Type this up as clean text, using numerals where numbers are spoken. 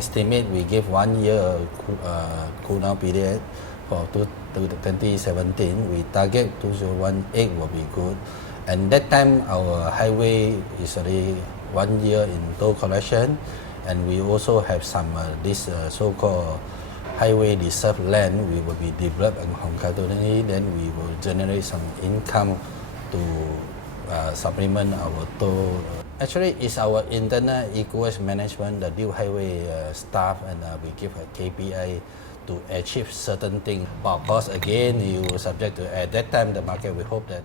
estimate we give 1 year cool down period for 2017. We target 2018 will be good. And that time our highway is already 1 year in toll collection, and we also have some this so-called highway reserve land. We will be developed concurrently. Then we will generate some income to supplement our toll. Actually, it's our internal Ekovest management, the new highway staff, and we give a KPI to achieve certain things. But of course, again, you subject to at that time the market. We hope that